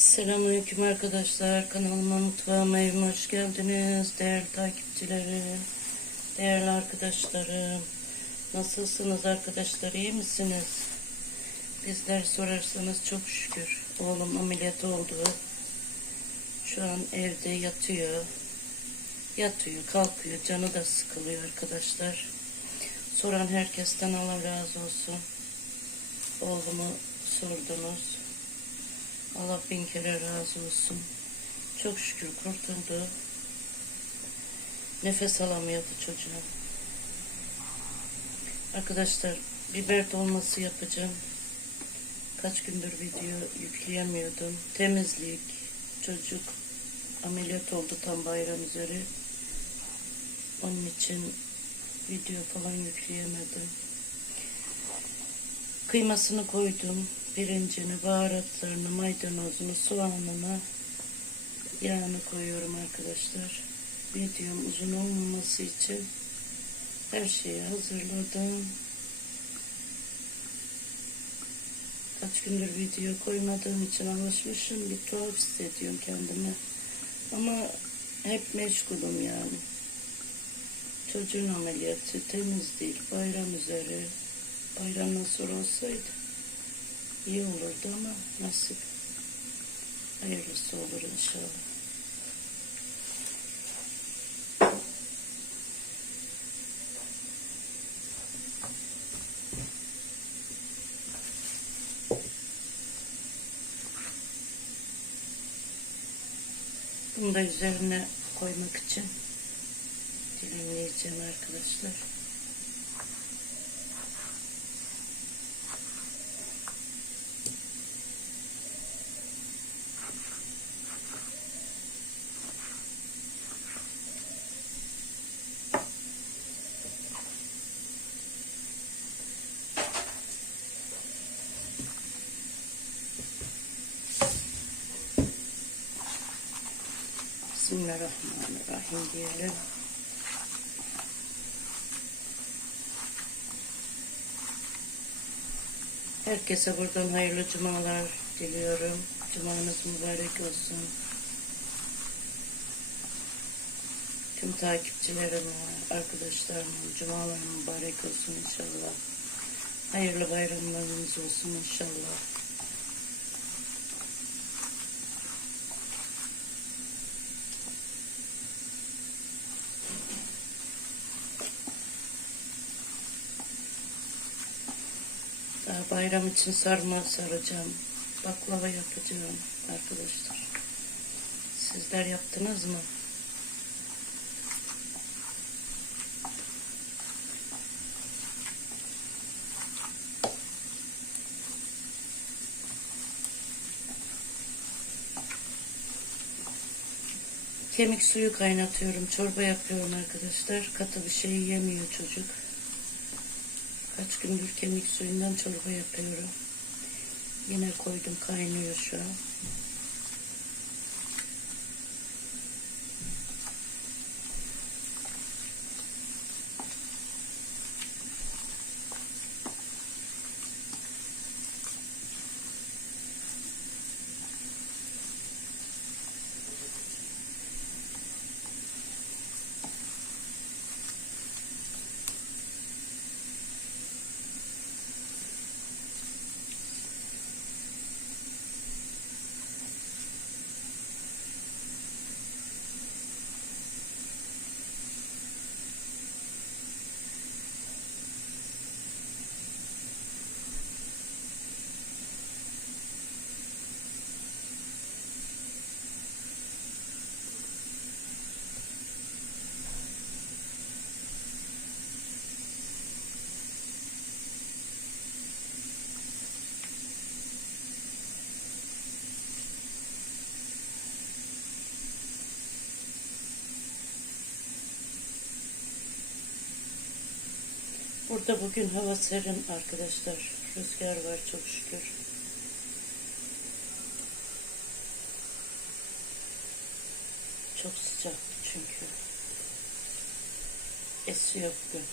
Selamünaleyküm arkadaşlar. Kanalıma mutfağıma evime hoş geldiniz. Değerli takipçilerim, değerli arkadaşlarım. Nasılsınız arkadaşlar? iyi misiniz? Bizler sorarsanız çok şükür. Oğlum ameliyat oldu. Şu an evde yatıyor. Yatıyor, kalkıyor. Canı da sıkılıyor arkadaşlar. Soran herkesten Allah razı olsun. Oğlumu sordunuz. Allah bin kere razı olsun. Çok şükür kurtuldu. Nefes alamıyordu çocuğum. Arkadaşlar biber dolması yapacağım. Kaç gündür video yükleyemiyordum. Temizlik, çocuk ameliyat oldu tam bayram üzeri. Onun için video falan yükleyemedim. Kıymasını koydum. Pirincini, baharatlarını, maydanozunu, soğanını, yağını koyuyorum arkadaşlar. Videom uzun olmaması için her şeyi hazırladım. Kaç gündür video koymadığım için alışmışım. Bir tuhaf hissediyorum kendimi. Ama hep meşgulüm yani. Çocuğun ameliyatı temiz değil. Bayram üzeri. Bayramdan sonra olsaydı iyi olurdu ama nasip. Hayırlısı olur inşallah. Bunu da üzerine koymak için dilimleyeceğim arkadaşlar. Bismillahirrahmanirrahim diyelim. Herkese buradan hayırlı cumalar diliyorum. Cumanız mübarek olsun. Tüm takipçilerime, arkadaşlarıma cumalar mübarek olsun inşallah. Hayırlı bayramlarınız olsun inşallah. Bayram için sarma saracağım. Baklava yapacağım arkadaşlar. Sizler yaptınız mı? Kemik suyu kaynatıyorum. Çorba yapıyorum arkadaşlar. Katı bir şey yemiyor çocuk. Kaç gündür kemik suyundan çorba yapıyorum. Yine koydum kaynıyor şu an. Burada bugün hava serin arkadaşlar. Rüzgar var çok şükür. Çok sıcak çünkü. Esiyor bugün.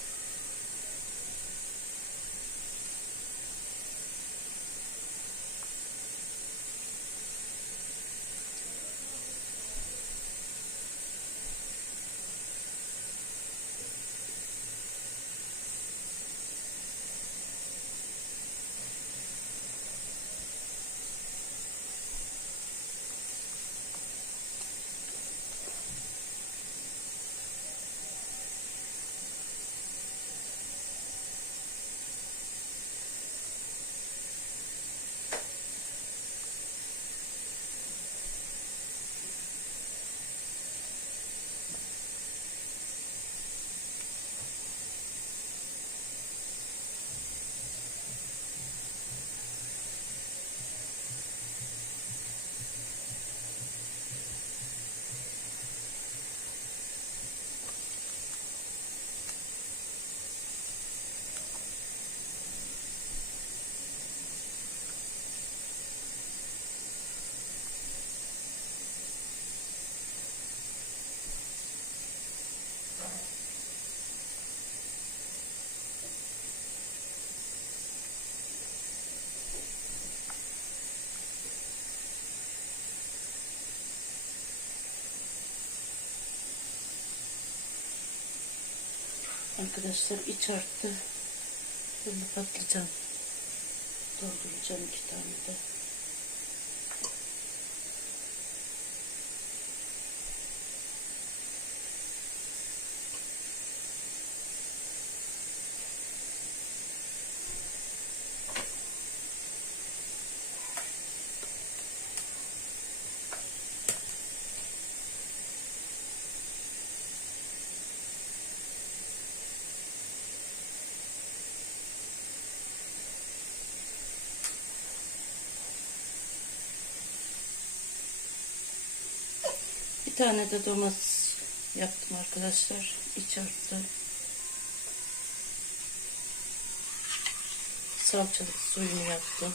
Arkadaşlar iç arttı. Şimdi patlıcan dolduracağım iki tane de. Tane de domates yaptım arkadaşlar. İç arttı. Salçalık suyunu yaptım.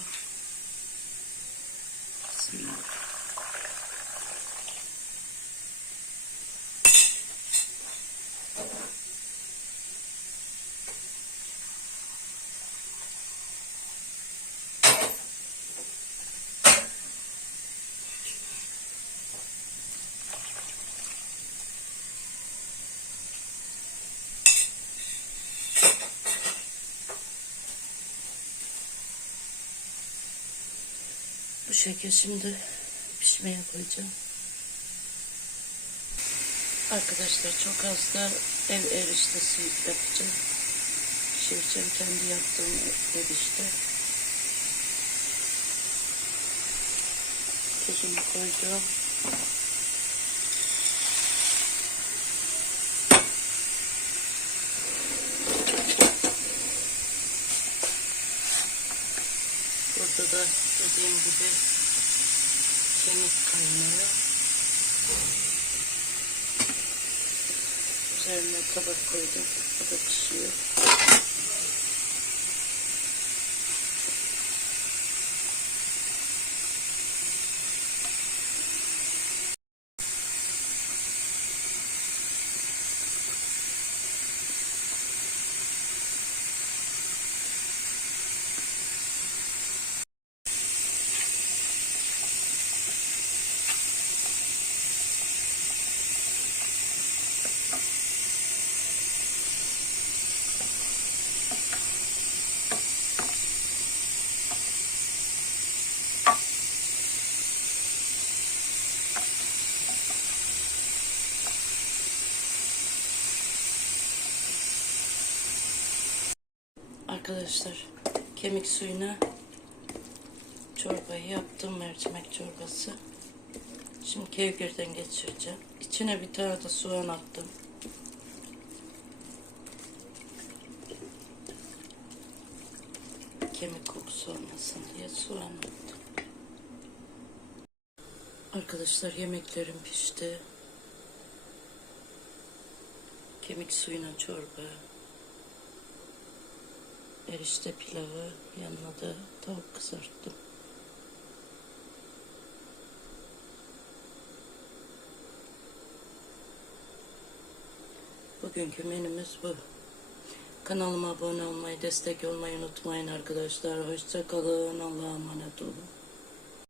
Bismillah. Bu şekil şimdi pişmeye koyacağım. Arkadaşlar çok az da ev eriştesi yapacağım. Pişireceğim kendi yaptığım erişte. Tuzumu koydum. Burada da dediğim gibi kemik kaynıyor. Üzerine tabak koydum. O da pişiyor. Arkadaşlar kemik suyuna çorbayı yaptım mercimek çorbası. Şimdi kevgirden geçireceğim. İçine bir tane de soğan attım. Kemik kokusu olmasın diye soğan attım. Arkadaşlar yemeklerim pişti. Kemik suyuna çorba, erişte pilavı, yanına da tavuk kızarttım. Bugünkü menümüz bu. Kanalıma abone olmayı, destek olmayı unutmayın arkadaşlar. Hoşça kalın. Allah'a emanet olun.